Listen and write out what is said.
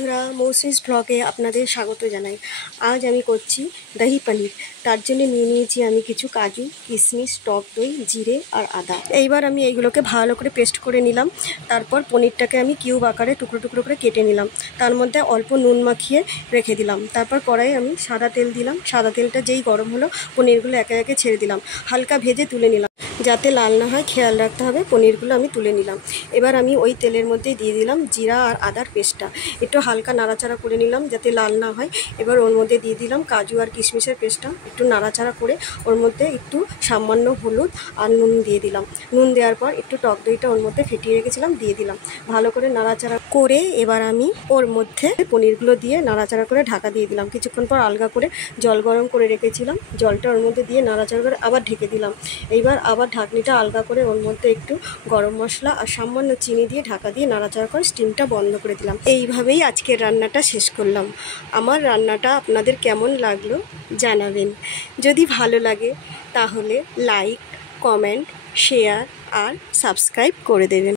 বন্ধুরা, মৌসুমিস ব্লগে আপনাদের স্বাগত জানাই। আজ আমি করছি দহি পনির। তার জন্য নিয়ে নিয়েছি আমি কিছু কাজু, কিশমিশ, টক দই, জিরে আর আদা। এইবার আমি এইগুলোকে ভালো করে পেস্ট করে নিলাম। তারপর পনিরটাকে আমি কিউব আকারে টুকরো টুকরো করে কেটে নিলাম। তার মধ্যে অল্প নুন মাখিয়ে রেখে দিলাম। তারপর কড়াইয়ে আমি সাদা তেল দিলাম। সাদা তেলটা যেই গরম হলো, পনিরগুলো একে একে ছেড়ে দিলাম। হালকা ভেজে তুলে নিলাম, যাতে লাল না হয় খেয়াল রাখতে হবে। পনিরগুলো আমি তুলে নিলাম। এবার আমি ওই তেলের মধ্যেই দিয়ে দিলাম জিরা আর আদার পেস্টটা। একটু হালকা নাড়াচাড়া করে নিলাম যাতে লাল না হয়। এবার ওর মধ্যে দিয়ে দিলাম কাজু আর কিশমিশের পেস্টটা। একটু নাড়াচাড়া করে ওর মধ্যে একটু সামান্য হলুদ আর নুন দিয়ে দিলাম। নুন দেওয়ার পর একটু টক দইটা ওর মধ্যে ফেটিয়ে রেখেছিলাম দিয়ে দিলাম। ভালো করে নাড়াচাড়া করে এবার আমি ওর মধ্যে পনিরগুলো দিয়ে নাড়াচাড়া করে ঢাকা দিয়ে দিলাম। কিছুক্ষণ পর আলগা করে জল গরম করে রেখেছিলাম, জলটা ওর মধ্যে দিয়ে নাড়াচাড়া করে আবার ঢেকে দিলাম। এইবার আবার ঢাকনিটা আলগা করে ওর মধ্যে একটু গরম মশলা আর সামান্য চিনি দিয়ে ঢাকা দিয়ে নাড়াচাড়া করে স্টিমটা বন্ধ করে দিলাম। এইভাবেই আজকের রান্নাটা শেষ করলাম। আমার রান্নাটা আপনাদের কেমন লাগলো জানাবেন। যদি ভালো লাগে তাহলে লাইক, কমেন্ট, শেয়ার আর সাবস্ক্রাইব করে দেবেন।